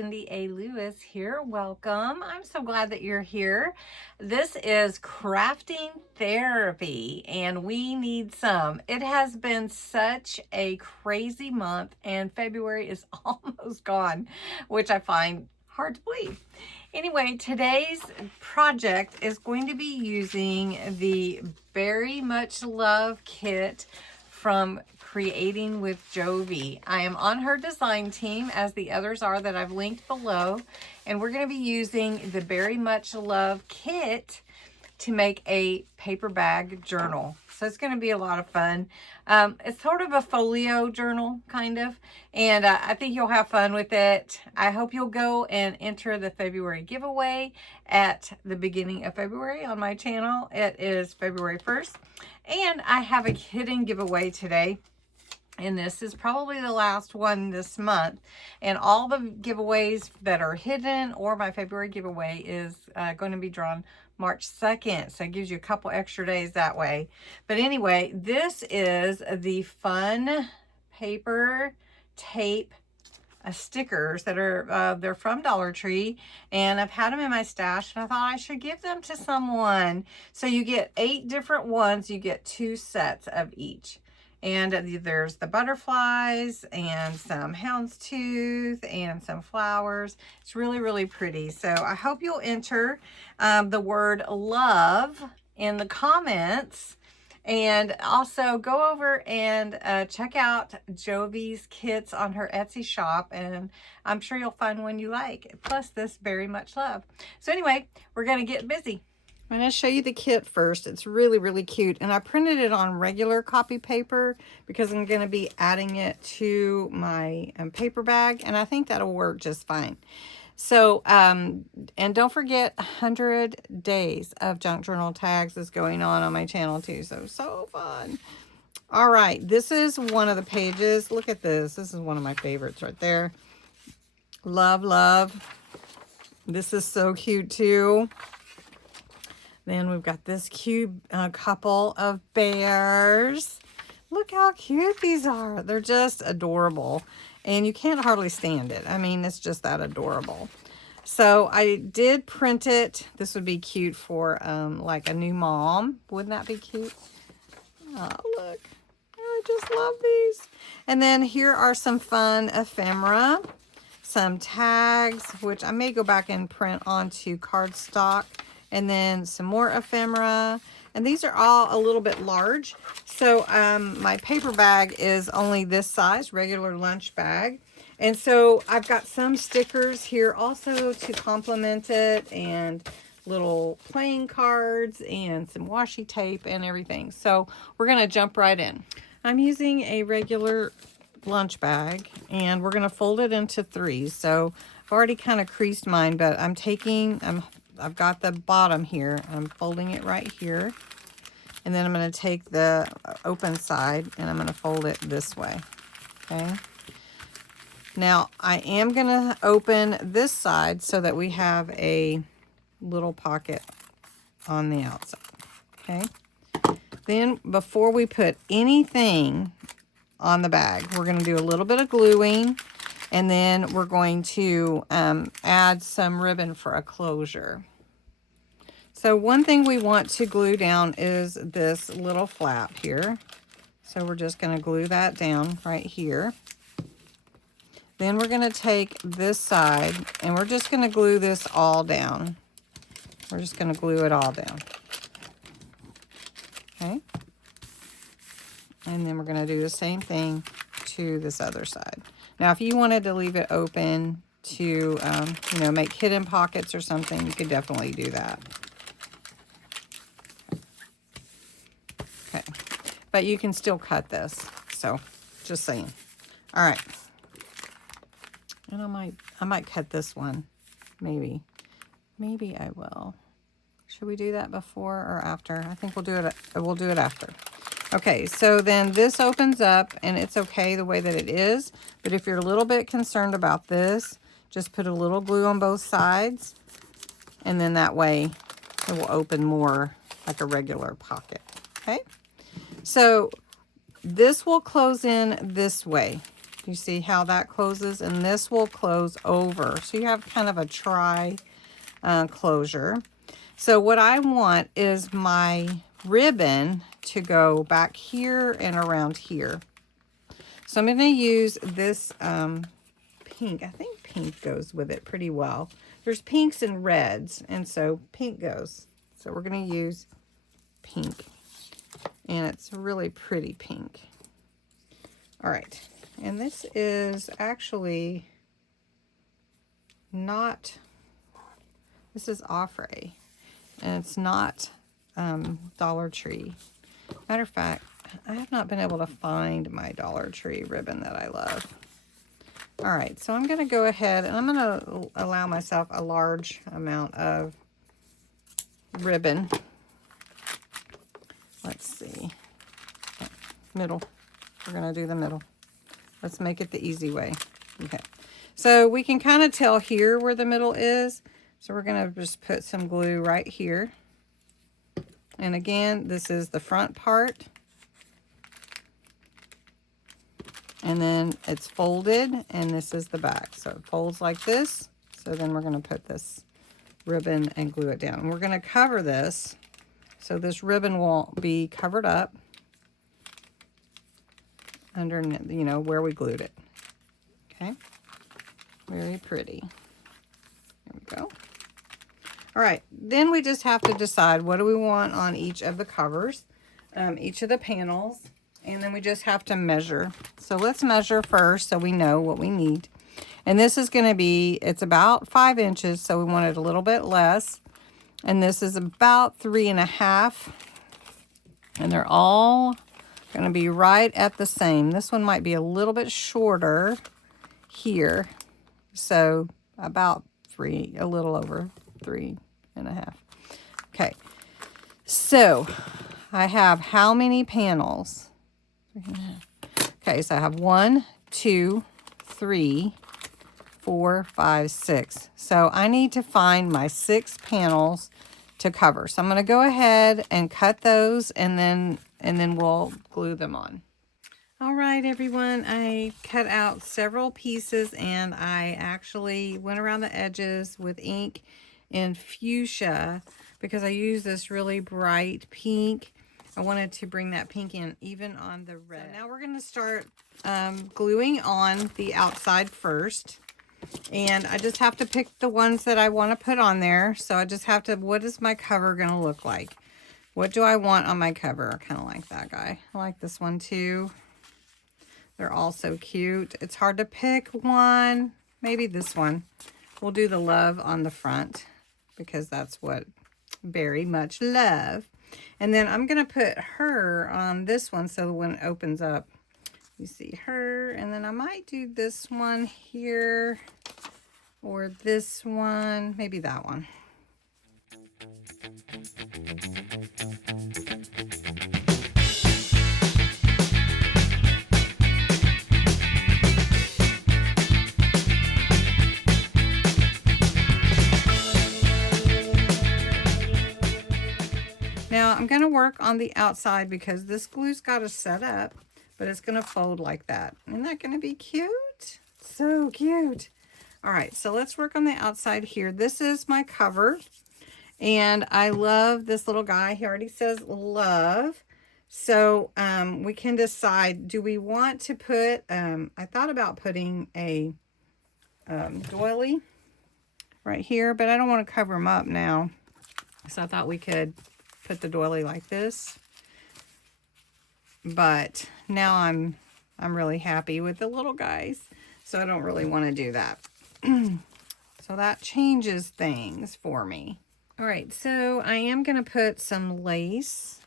Cindy A. Lewis here. Welcome. I'm so glad that you're here. This is crafting therapy and we need some. It has been such a crazy month and February is almost gone, which I find hard to believe. Anyway, today's project is going to be using the Very Much Love kit from Creating with Jovi. I am on her design team, as the others are that I've linked below, and we're going to be using the Very Much Love kit to make a paper bag journal. So it's going to be a lot of fun. It's sort of a folio journal, kind of, and I think you'll have fun with it. I hope you'll go and enter the February giveaway at the beginning of February on my channel. It is February 1st, and I have a hidden giveaway today. And this is probably the last one this month. And all the giveaways that are hidden or my February giveaway is going to be drawn March 2nd. So it gives you a couple extra days that way. But anyway, this is the fun paper tape stickers that are, they're from Dollar Tree. And I've had them in my stash and I thought I should give them to someone. So you get 8 different ones. You get 2 sets of each. And there's the butterflies and some houndstooth and some flowers. It's really, really pretty. So I hope you'll enter the word love in the comments. And also go over and check out Jovi's kits on her Etsy shop. And I'm sure you'll find one you like. Plus this Very Much Love. So anyway, we're going to get busy. I'm going to show you the kit first. It's really, really cute. And I printed it on regular copy paper because I'm going to be adding it to my paper bag. And I think that'll work just fine. So, and don't forget 100 days of junk journal tags is going on my channel too. So fun. All right. This is one of the pages. Look at this. This is one of my favorites right there. Love, love. This is so cute too. Then we've got this cute couple of bears. Look how cute these are. They're just adorable. And you can't hardly stand it. I mean, it's just that adorable. So I did print it. This would be cute for like a new mom. Wouldn't that be cute? Oh, look. I just love these. And then here are some fun ephemera. Some tags, which I may go back and print onto cardstock. And then some more ephemera. And these are all a little bit large. So my paper bag is only this size, regular lunch bag. And so I've got some stickers here also to complement it. And little playing cards and some washi tape and everything. So we're going to jump right in. I'm using a regular lunch bag. And we're going to fold it into 3. So I've already kind of creased mine. But I've got the bottom here. I'm folding it right here. And then I'm going to take the open side and I'm going to fold it this way. Okay. Now I am going to open this side so that we have a little pocket on the outside. Okay. Then before we put anything on the bag, we're going to do a little bit of gluing. And then we're going to add some ribbon for a closure. So one thing we want to glue down is this little flap here. So we're just going to glue that down right here. Then we're going to take this side and we're just going to glue this all down. We're just going to glue it all down. Okay. And then we're going to do the same thing to this other side. Now, if you wanted to leave it open to, you know, make hidden pockets or something, you could definitely do that. Okay, but you can still cut this. So, just saying. All right. And I might cut this one. Maybe I will. Should we do that before or after? I think we'll do it after. Okay, so then this opens up and it's okay the way that it is. But if you're a little bit concerned about this, just put a little glue on both sides. And then that way it will open more like a regular pocket. Okay, so this will close in this way. You see how that closes? And this will close over. So you have kind of a tri closure. So what I want is my ribbon to go back here and around here. So I'm going to use this pink. I think pink goes with it pretty well. There's pinks and reds, and so pink goes. So we're going to use pink, and it's really pretty pink. All right, and this is actually not, this is Offray, and it's not Dollar Tree. Matter of fact, I have not been able to find my Dollar Tree ribbon that I love. All right, so I'm going to go ahead and I'm going to allow myself a large amount of ribbon. Let's see. Middle. We're going to do the middle. Let's make it the easy way. Okay. So we can kind of tell here where the middle is. So we're going to just put some glue right here. And again, this is the front part. And then it's folded, and this is the back. So it folds like this. So then we're going to put this ribbon and glue it down. And we're going to cover this so this ribbon won't be covered up under, you know, where we glued it. Okay. Very pretty. There we go. All right. Then we just have to decide what do we want on each of the covers, each of the panels. And then we just have to measure. So let's measure first so we know what we need. And this is going to be, it's about 5 inches, so we want it a little bit less. And this is about 3.5. And they're all going to be right at the same. This one might be a little bit shorter here. So about 3, a little over 3.5. Okay. So I have how many panels? Okay, so I have 1, 2, 3, 4, 5, 6. So I need to find my 6 panels to cover. So I'm going to go ahead and cut those, and then we'll glue them on. All right, everyone, I cut out several pieces, and I actually went around the edges with ink in fuchsia because I use this really bright pink. I wanted to bring that pink in even on the red. So now we're going to start gluing on the outside first. And I just have to pick the ones that I want to put on there. So I just have to, what is my cover going to look like? What do I want on my cover? I kind of like that guy. I like this one too. They're all so cute. It's hard to pick one. Maybe this one. We'll do the love on the front because that's what very much love. And then I'm going to put her on this one so when it opens up, you see her. And then I might do this one here or this one, maybe that one. Now I'm going to work on the outside because this glue's got to set up, but it's going to fold like that. Isn't that going to be cute? So cute. All right, so let's work on the outside here. This is my cover, and I love this little guy. He already says love. So we can decide, do we want to put, I thought about putting a doily right here, but I don't want to cover them up now. So I thought we could put the doily like this, but now I'm really happy with the little guys, so I don't really want to do that. So that changes things for me. All right, so I am going to put some lace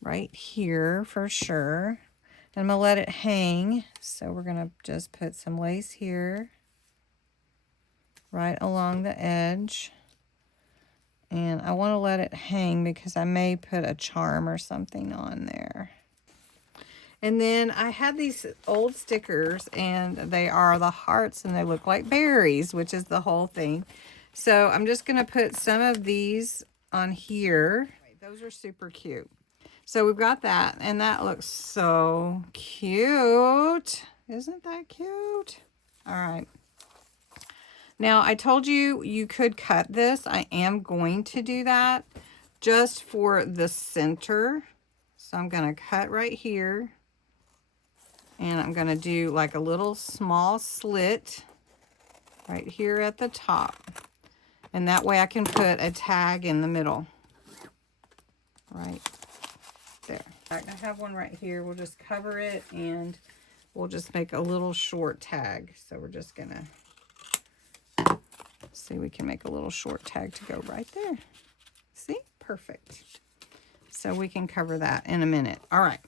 right here for sure, and I'm going to let it hang. So we're going to just put some lace here right along the edge. And I want to let it hang because I may put a charm or something on there. And then I had these old stickers, and they are the hearts, and they look like berries, which is the whole thing. So I'm just going to put some of these on here. Those are super cute. So we've got that, and that looks so cute. Isn't that cute? All right. Now, I told you you could cut this. I am going to do that just for the center. So I'm going to cut right here. And I'm going to do like a little small slit right here at the top. And that way I can put a tag in the middle. Right there. I have one right here. We'll just cover it and we'll just make a little short tag. So we're just going to see, we can make a little short tag to go right there. See? Perfect. So we can cover that in a minute. All right.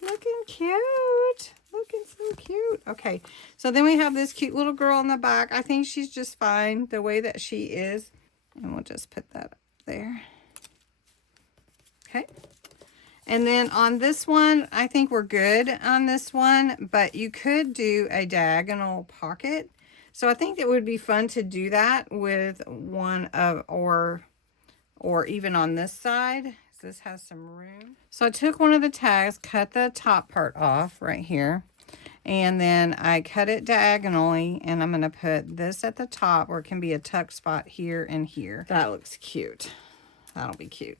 Looking cute. Looking so cute. Okay. So then we have this cute little girl in the back. I think she's just fine the way that she is. And we'll just put that up there. Okay. And then on this one, I think we're good on this one, but you could do a diagonal pocket. So I think it would be fun to do that with one of, or even on this side. This has some room. So I took one of the tags, cut the top part off right here, and then I cut it diagonally, and I'm going to put this at the top where it can be a tuck spot here and here. That looks cute. That'll be cute.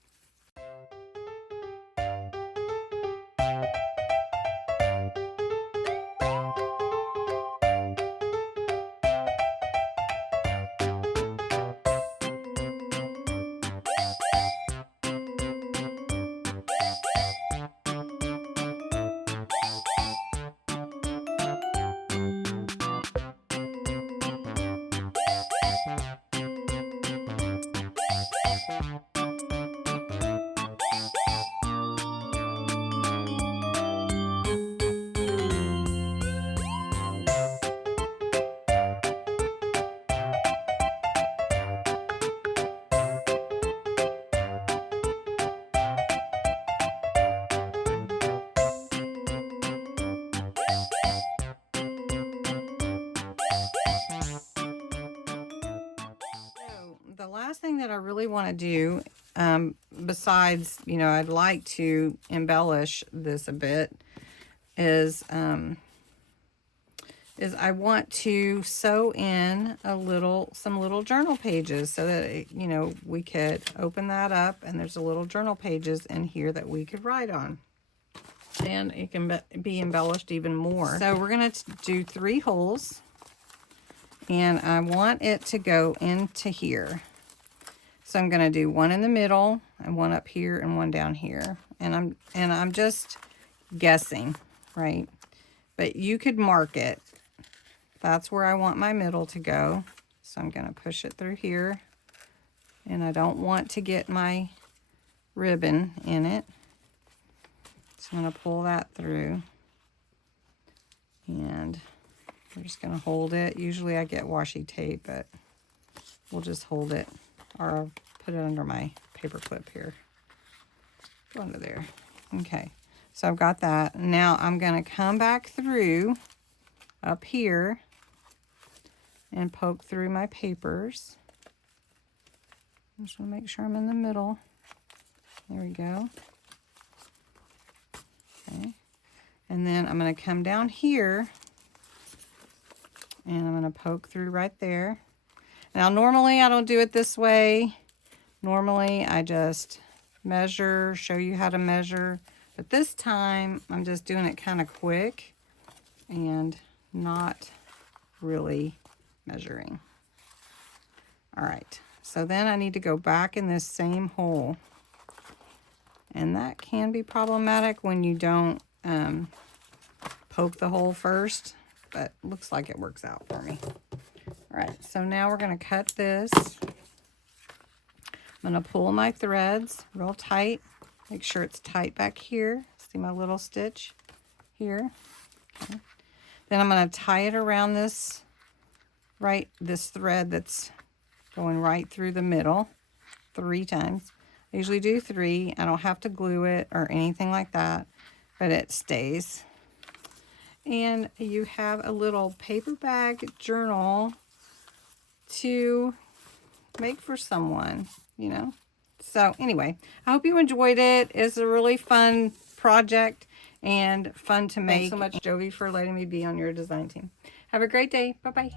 The last thing that I really want to do, besides, you know, I'd like to embellish this a bit, is I want to sew in some little journal pages so that, you know, we could open that up and there's a little journal pages in here that we could write on. And it can be embellished even more. So we're going to do 3 holes. And I want it to go into here. So I'm going to do one in the middle and one up here and one down here. And I'm just guessing, right? But you could mark it. That's where I want my middle to go. So I'm going to push it through here. And I don't want to get my ribbon in it. So I'm going to pull that through. And we're just going to hold it. Usually I get washi tape, but we'll just hold it, or I'll put it under my paper clip here. Go under there. Okay, so I've got that. Now I'm going to come back through up here and poke through my papers. I just want to make sure I'm in the middle. There we go. Okay, and then I'm going to come down here. And I'm going to poke through right there. Now, normally I don't do it this way. Normally I just measure, show you how to measure. But this time I'm just doing it kind of quick and not really measuring. All right. So then I need to go back in this same hole. And that can be problematic when you don't poke the hole first. But looks like it works out for me. All right, so now we're going to cut this. I'm going to pull my threads real tight. Make sure it's tight back here. See my little stitch here? Okay. Then I'm going to tie it around this thread that's going right through the middle 3 times. I usually do 3. I don't have to glue it or anything like that, but it stays. And you have a little paper bag journal to make for someone, you know. So anyway, I hope you enjoyed it. It's a really fun project. and fun to make. Thanks so much, Jovi, for letting me be on your design team. Have a great day. Bye-bye.